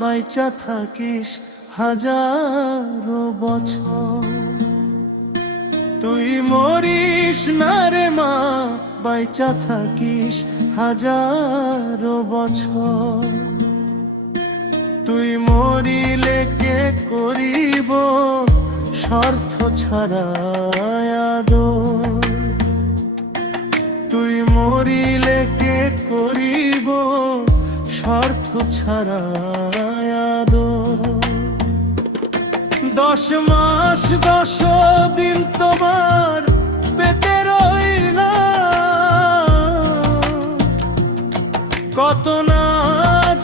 বাইচা থাকিস হাজারো বছর। তুই মরিস না রে মা, বাইচা থাকিস হাজারো বছর। তুই মরিলে কে করিব স্বার্থ ছাড়া আদর। তুই মরিলে কে করিব স্বার্থ ছাড়া আদর। 10 মাস 10 দিন তোমার পেটে রইলাম, কত না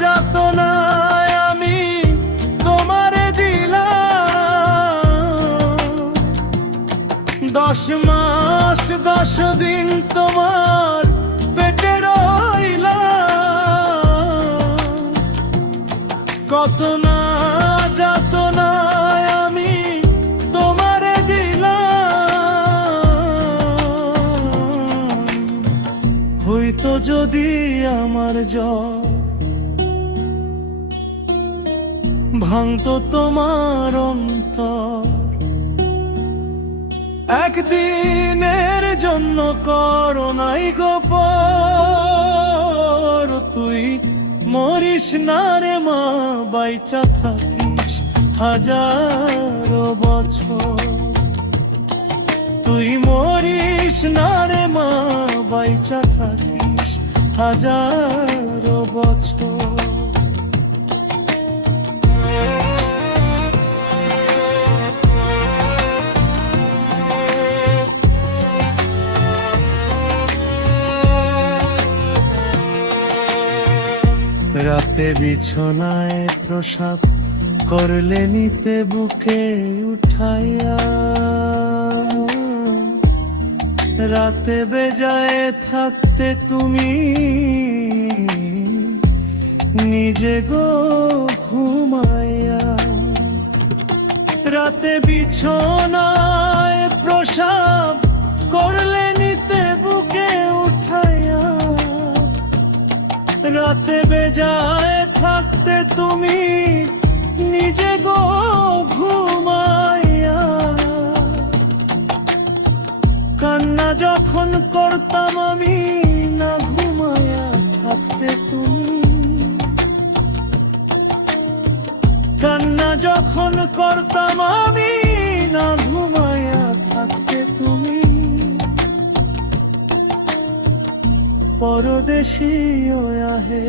যাতনায় আমি তোমারে দিলাম। 10 মাস 10 দিন তোমার পেটে রইলাম, কত না যাতনায় আমি তোমারে দিলাম। হইতো যদি আমার জ্বর, ভাঙতো তোমার অন্তর, একদিনের জন্য করোনাই গোপর। তুই মরিস না রে মা, বাইচা থাকিস হাজারো বছর। তুই মরিস না রে মা, বাইচা থাকিস হাজারো বছর। রাতে বিছনায় প্রসাব করলে নিতে বুকে উঠাইয়া, রাতে বেজায় থাকতে তুমি নিজে গো ঘুমাইয়া। রাতে বিছনায় প্রসাব করলে নিতে বুকে উঠাইয়া, রাতে বেজায় থাকতে তুমি নিজে গো ঘুমাইয়া। কান্না যখন করতাম আমি না ঘুমাইয়া থাকতে তুমি, কান্না যখন করতাম আমি না ঘুমাইয়া থাকতে তুমি। পরদেশী আহে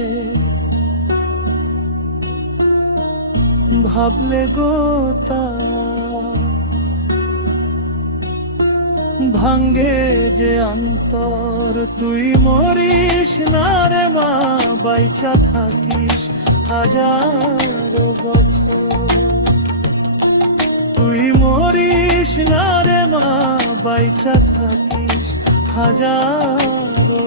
ভাবলে গো তা, ভাঙ্গে যে অন্তর। তুই মরিস না রে মা, বাইচা থাকিস হাজারো বছর। তুই মরিস না রে মা, বাইচা থাকিস হাজারো